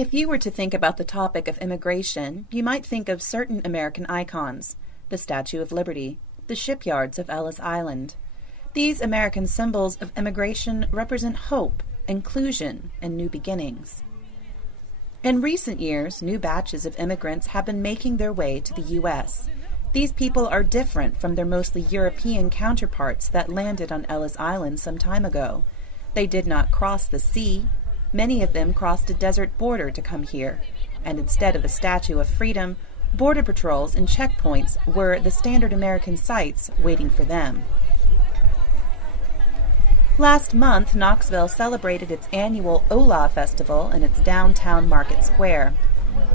If you were to think about the topic of immigration, you might think of certain American icons: the Statue of Liberty, the shipyards of Ellis Island. These American symbols of immigration represent hope, inclusion, and new beginnings. In recent years, new batches of immigrants have been making their way to the U.S. These people are different from their mostly European counterparts that landed on Ellis Island some time ago. They did not cross the sea. Many of them crossed a desert border to come here, and instead of a Statue of Freedom, border patrols and checkpoints were the standard American sights waiting for them. Last month, Knoxville celebrated its annual Ola Festival in its downtown market square.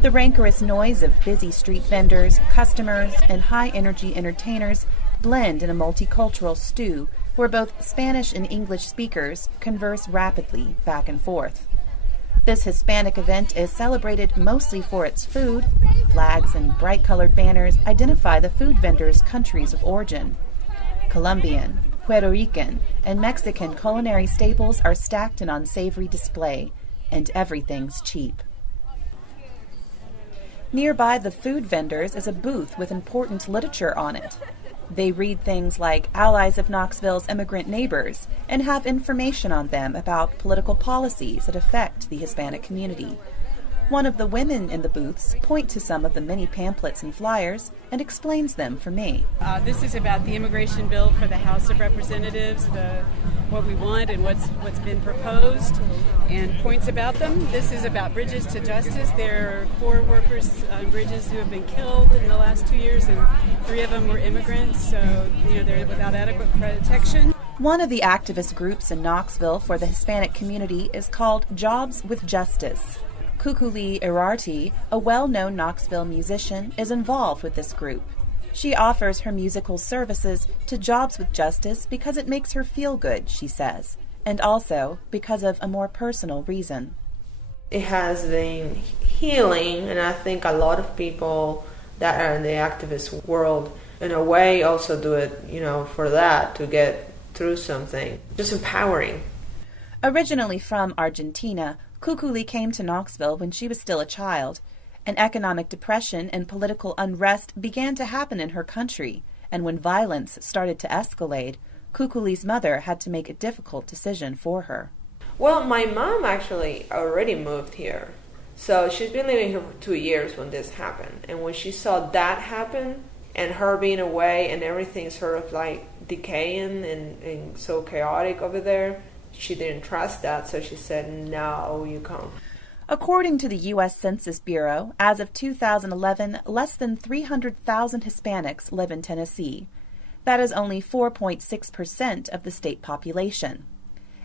The rancorous noise of busy street vendors, customers, and high-energy entertainers blend in a multicultural stew where both Spanish and English speakers converse rapidly back and forth. This Hispanic event is celebrated mostly for its food. Flags and bright-colored banners identify the food vendors' countries of origin. Colombian, Puerto Rican, and Mexican culinary staples are stacked and on savory display, and everything's cheap. Nearby the food vendors is a booth with important literature on it. They read things like Allies of Knoxville's Immigrant Neighbors and have information on them about political policies that affect the Hispanic community. One of the women in the booths points to some of the many pamphlets and flyers and explains them for me. This is about the immigration bill for the House of Representatives, what we want and what's been proposed, and points about them. This is about bridges to justice. There are 4 workers on bridges who have been killed in the last 2 years, and 3 of them were immigrants, so they're without adequate protection. One of the activist groups in Knoxville for the Hispanic community is called Jobs with Justice. Kukuli Irarti, a well-known Knoxville musician, is involved with this group. She offers her musical services to Jobs with Justice because it makes her feel good, she says, and also because of a more personal reason. It has been healing, and I think a lot of people that are in the activist world, in a way, also do it, for that, to get through something. Just empowering. Originally from Argentina, Kukuli came to Knoxville when she was still a child. An economic depression and political unrest began to happen in her country, and when violence started to escalate, Kukuli's mother had to make a difficult decision for her. Well, my mom actually already moved here. So she's been living here for 2 years when this happened. And when she saw that happen, and her being away and everything sort of like decaying and so chaotic over there, she didn't trust that, so she said, no, you can't. According to the U.S. Census Bureau, as of 2011, less than 300,000 Hispanics live in Tennessee. That is only 4.6% of the state population.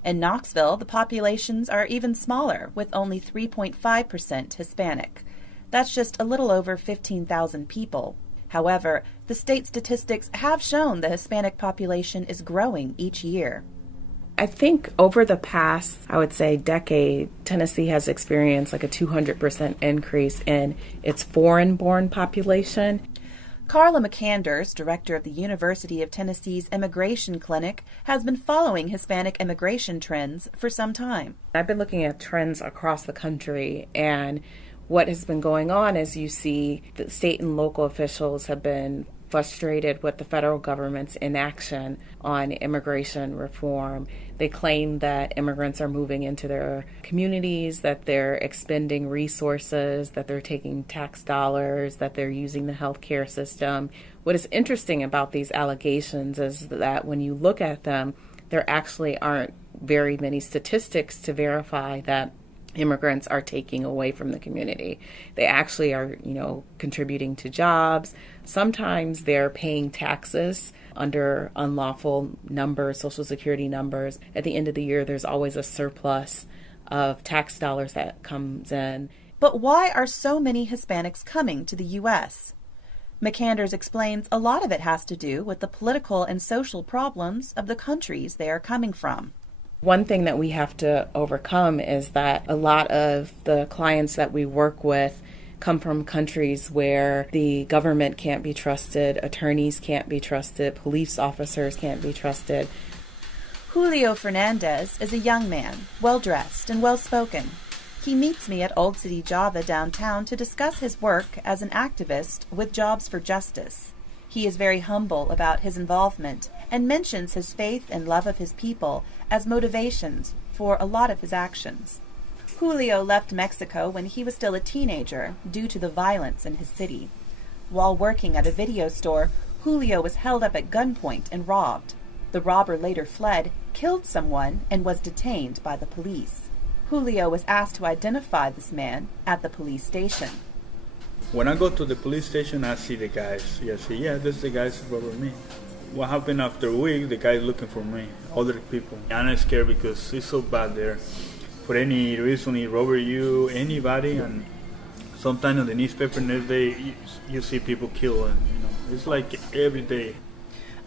In Knoxville, the populations are even smaller, with only 3.5% Hispanic. That's just a little over 15,000 people. However, the state statistics have shown the Hispanic population is growing each year. I think over the past, I would say, decade, Tennessee has experienced like a 200% increase in its foreign-born population. Carla McCanders, director of the University of Tennessee's Immigration Clinic, has been following Hispanic immigration trends for some time. I've been looking at trends across the country, and what has been going on is you see that state and local officials have been frustrated with the federal government's inaction on immigration reform. They claim that immigrants are moving into their communities, that they're expending resources, that they're taking tax dollars, that they're using the healthcare system. What is interesting about these allegations is that when you look at them, there actually aren't very many statistics to verify that immigrants are taking away from the community. They actually are, contributing to jobs. Sometimes they're paying taxes under unlawful numbers, Social Security numbers. At the end of the year, there's always a surplus of tax dollars that comes in. But why are so many Hispanics coming to the U.S.? McCanders explains a lot of it has to do with the political and social problems of the countries they are coming from. One thing that we have to overcome is that a lot of the clients that we work with come from countries where the government can't be trusted, attorneys can't be trusted, police officers can't be trusted. Julio Fernandez is a young man, well-dressed and well-spoken. He meets me at Old City Java downtown to discuss his work as an activist with Jobs for Justice. He is very humble about his involvement and mentions his faith and love of his people as motivations for a lot of his actions. Julio left Mexico when he was still a teenager due to the violence in his city. While working at a video store, Julio was held up at gunpoint and robbed. The robber later fled, killed someone, and was detained by the police. Julio was asked to identify this man at the police station. When I go to the police station, I see the guys. I say, yeah, this is the guys who robbed me. What happened after a week, the guy's looking for me, other people. I'm not scared because it's so bad there. For any reason, he robbed you, anybody, and sometimes on the newspaper next day, you see people killed. And, it's like every day.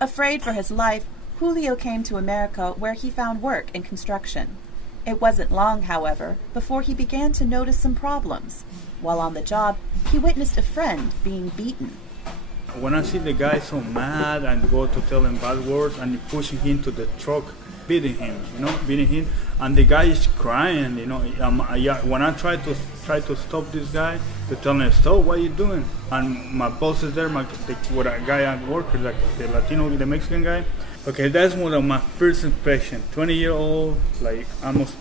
Afraid for his life, Julio came to America where he found work in construction. It wasn't long, however, before he began to notice some problems. While on the job, he witnessed a friend being beaten. When I see the guy so mad and go to tell him bad words and pushing him to the truck, beating him, and the guy is crying, when I try to stop this guy, to tell him, stop, what are you doing? And my boss is there, a guy at work, like the Latino, the Mexican guy. Okay, that's one of my first impression. 20-year-old, like almost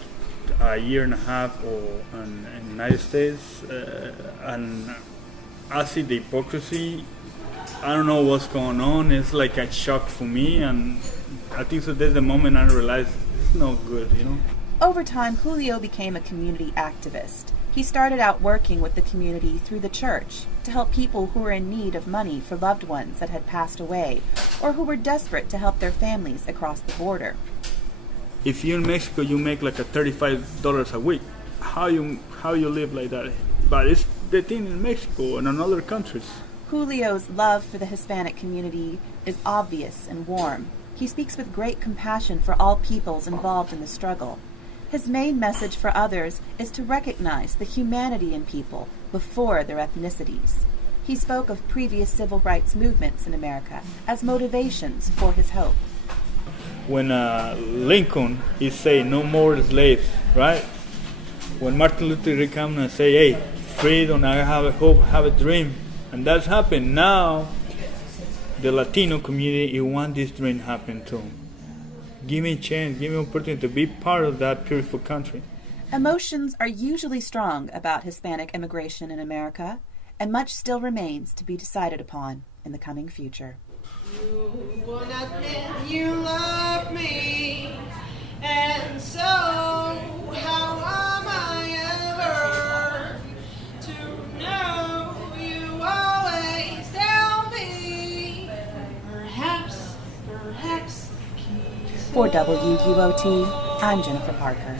a year and a half in the United States, and I see the hypocrisy. I don't know what's going on. It's like a shock for me, and I think so that's the moment I realized it's no good, Over time, Julio became a community activist. He started out working with the community through the church to help people who were in need of money for loved ones that had passed away or who were desperate to help their families across the border. If you're in Mexico, you make like $35 a week. How you live like that? But it's the thing in Mexico and in other countries. Julio's love for the Hispanic community is obvious and warm. He speaks with great compassion for all peoples involved in the struggle. His main message for others is to recognize the humanity in people before their ethnicities. He spoke of previous civil rights movements in America as motivations for his hope. When Lincoln, he say no more slaves, right? When Martin Luther King come and say, hey, freedom, I have a hope, have a dream. And that's happened. Now, the Latino community, you want this dream to happen too. Give me a chance, give me an opportunity to be part of that beautiful country. Emotions are usually strong about Hispanic immigration in America, and much still remains to be decided upon in the coming future. You will not admit you love me, and so how am I ever to know you always tell me? Perhaps. For WUOT, I'm Jennifer Parker.